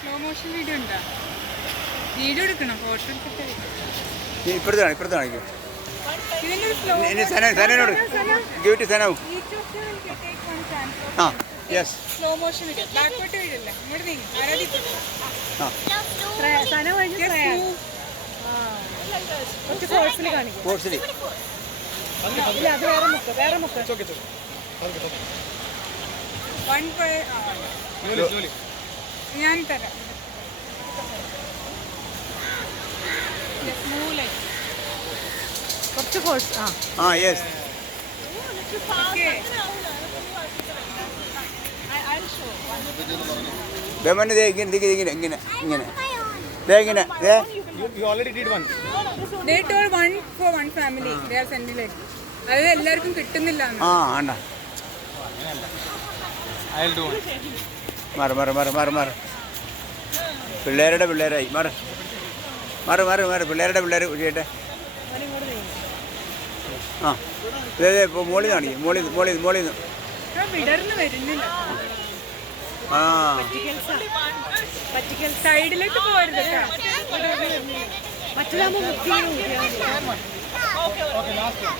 Slow motion video ഉണ്ടോ? Video എടുക്കണം, photo എടുത്തിട്ട്. ഇപ്പുറത്ത് കാണിക്കും. ഇതിൻ്റെ ഒരു സ്ലോ സനോട് ഗിഫ്റ്റ് സനോ. ആ യെസ്. സ്ലോ മോഷൻ വീഡിയോ, ബാക്കോട്ട് വീഡിയോ അല്ലേ? ഇങ്ങോട്ട് നീങ്ങി ആരാധി. കോഴ്സിൽ ഞാൻ തരാം. കുറച്ച് കോഴ്സ്. ആ യെസ്. ഇങ്ങനെ ഇങ്ങനെ ഇങ്ങനെ ഇങ്ങനെ. You already did one. They told one for one family. They are sending like. അത് എല്ലാവർക്കും കിട്ടുന്നില്ല. ആ ആണ്ട. I'll do one. മാറ്. പിള്ളേരായി മാറ് പിള്ളേർ ചെയ്യട്ടെ. ആ ഇതേ ഇപ്പോൾ മോളിൽ കാണിക്കും. മോളിൽ നിന്ന്. വിടർന്ന് വരുന്നില്ല. ആ സൈഡിലേക്ക് പോരുത്. Okay, last one.